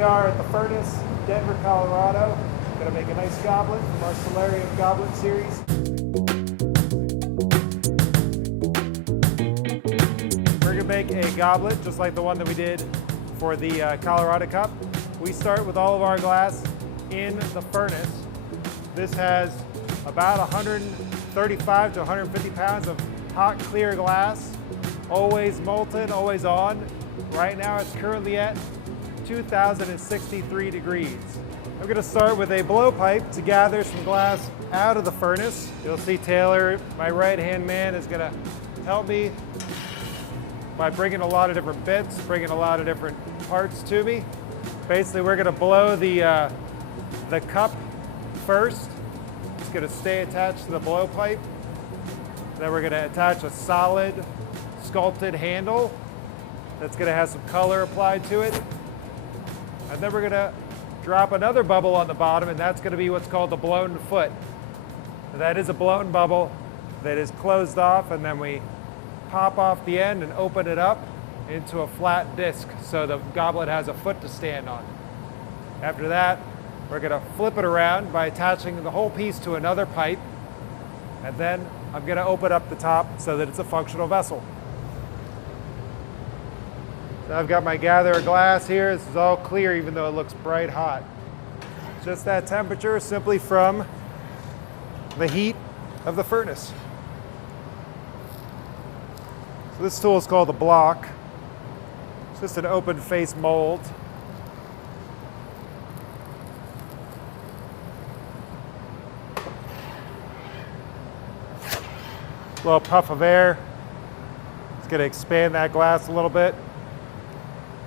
we are at the furnace, Denver, Colorado. Gonna make a nice goblet from our Solarium Goblet series. We're gonna make a goblet just like the one that we did for the Colorado Cup. We start with all of our glass in the furnace. This has about 135 to 150 pounds of hot, clear glass, always molten, always on. Right now it's currently at 2,063 degrees. I'm gonna start with a blowpipe to gather some glass out of the furnace. You'll see Taylor, my right-hand man, is gonna help me by bringing a lot of different bits, bringing a lot of different parts to me. Basically, we're gonna blow the cup first. It's gonna stay attached to the blowpipe. Then we're gonna attach a solid sculpted handle that's gonna have some color applied to it. And then we're gonna drop another bubble on the bottom, and that's gonna be what's called the blown foot. That is a blown bubble that is closed off, and then we pop off the end and open it up into a flat disc so the goblet has a foot to stand on. After that, we're gonna flip it around by attaching the whole piece to another pipe, and then I'm gonna open up the top so that it's a functional vessel. So I've got my gatherer glass here. This is all clear even though it looks bright hot. Just that temperature simply from the heat of the furnace. So this tool is called a block. It's just an open face mold. A little puff of air. It's going to expand that glass a little bit.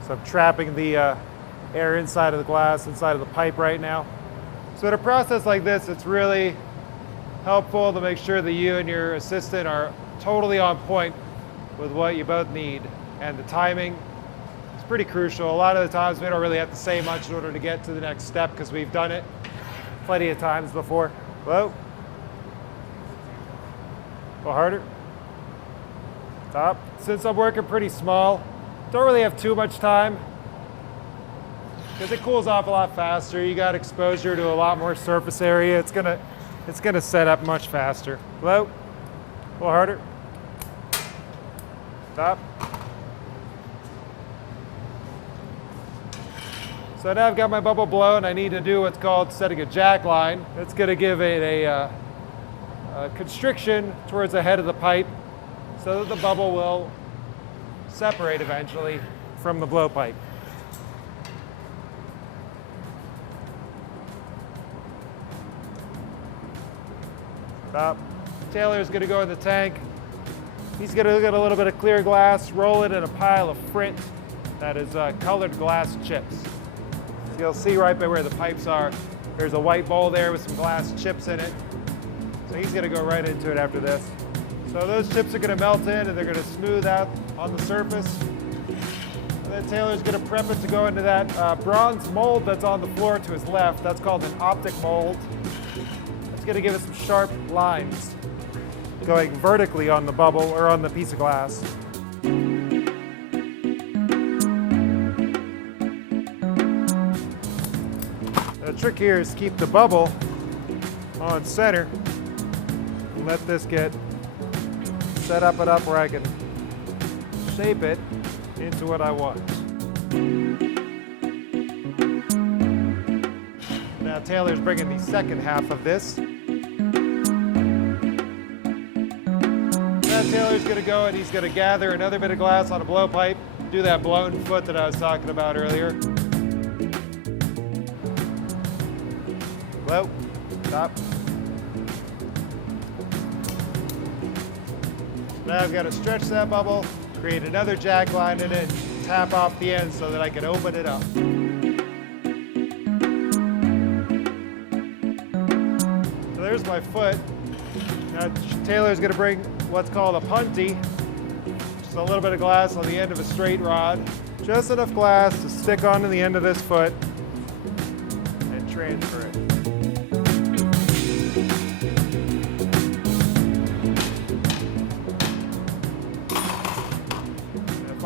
So I'm trapping the air inside of the glass, inside of the pipe right now. So in a process like this, it's really helpful to make sure that you and your assistant are totally on point with what you both need. And the timing is pretty crucial. A lot of the times we don't really have to say much in order to get to the next step because we've done it plenty of times before. Whoa. A little harder. Top. Since I'm working pretty small, don't really have too much time because it cools off a lot faster. You got exposure to a lot more surface area. It's gonna set up much faster. Low. A little harder. Top. So now I've got my bubble blown. I need to do what's called setting a jack line. That's gonna give it a constriction towards the head of the pipe so that the bubble will separate eventually from the blowpipe. Stop. Taylor's going to go in the tank. He's going to get a little bit of clear glass, roll it in a pile of frit that is colored glass chips. So you'll see right by where the pipes are, there's a white bowl there with some glass chips in it. So he's going to go right into it after this. So those chips are going to melt in and they're going to smooth out on the surface. And then Taylor's going to prep it to go into that bronze mold that's on the floor to his left. That's called an optic mold. It's going to give us some sharp lines going vertically on the bubble or on the piece of glass. The trick here is keep the bubble on center and let this get set up where I can shape it into what I want. Now Taylor's bringing the second half of this. Now Taylor's going to go and he's going to gather another bit of glass on a blowpipe, do that blown foot that I was talking about earlier. Blow, stop. Now I've got to stretch that bubble, create another jack line in it, tap off the end so that I can open it up. So there's my foot. Now Taylor's going to bring what's called a punty, just a little bit of glass on the end of a straight rod, just enough glass to stick onto the end of this foot and transfer it.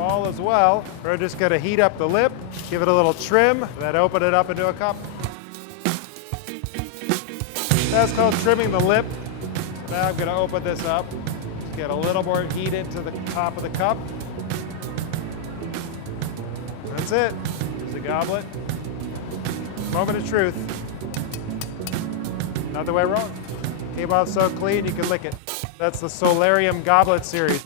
all as well. We're just gonna heat up the lip, give it a little trim, then open it up into a cup. That's called trimming the lip. Now I'm gonna open this up, get a little more heat into the top of the cup. That's it. There's the goblet. Moment of truth. Not the way wrong. Came off so clean you can lick it. That's the Solarium Goblet series.